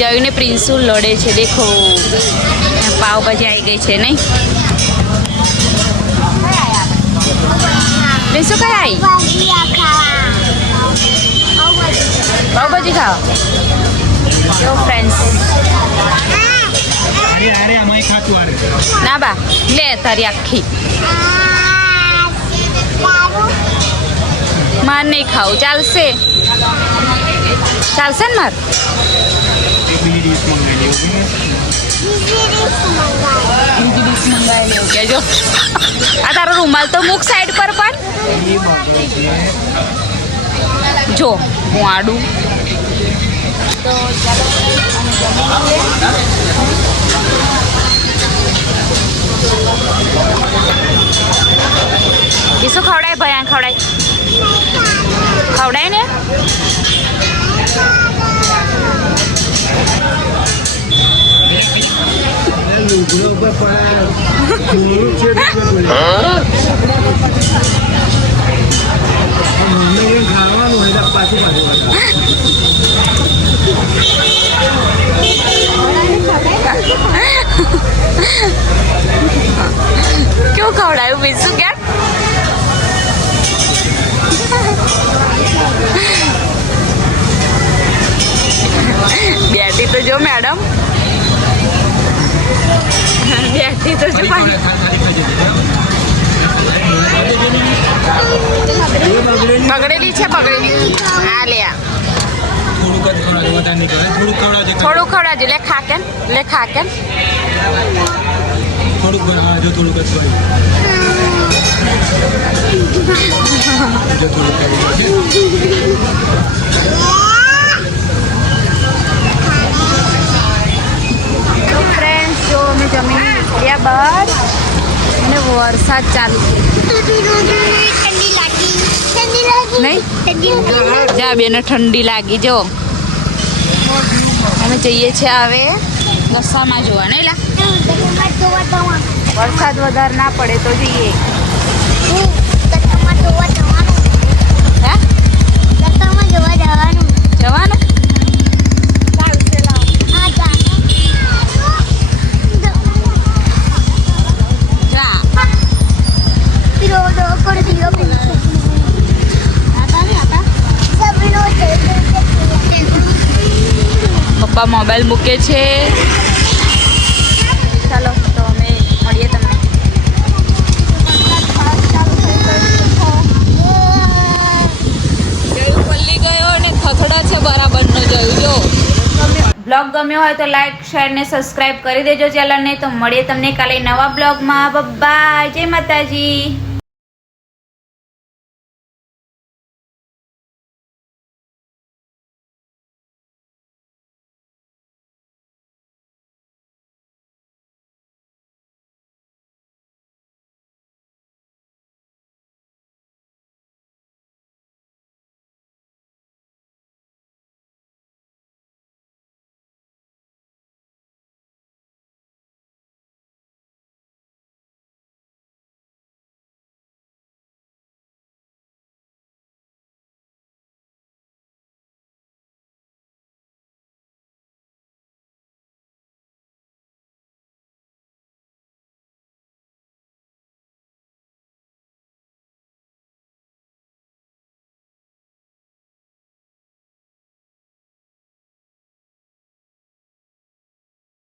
जय ने प्रिंसू लड़े छे देखो पाव भाजी आई गई है नहीं प्रिंसू क्या आई पाव भाजी खाओ जो फ्रेंड्स ना बा ले तारी आखी मार नहीं खाओ चलसे चलसे न मार जो आ तारो रूमाल तो मूक साइड पर पण जो हूँ आडू तो चलो किसो खवड़ाय भया खवड़ाय खवड़ाय ने क्यों खवड़ायु बीसू क्या बैठी तो जो मैडम बैठी तो जो पकड़ेली है पकड़ेली आ ले थोड़ू खवड़ा जो ले खा के फ्रेंड्स जो मैं जमीन निकलिया बहार मैंने वरसाद चालू नहीं जा बेने ठंडी लागी जो અમે જઈએ છીએ હવે દશામાં જોવા નહીં લા વરસાદ વધારે ના પડે તો જઈએ જવાનું પપ્પા મોબાઈલ મૂકે છે ચાલો તો અમે મળીએ તમને જોયું પલ્લી ગયો ને થથડો છે બરાબરનો જોયું જો બ્લોગ ગમ્યો હોય તો લાઈક શેર ને સબસ્ક્રાઇબ કરી દેજો ચેનલને તો મળીએ તમને કાલે નવા બ્લોગમાં બાય જય માતાજી।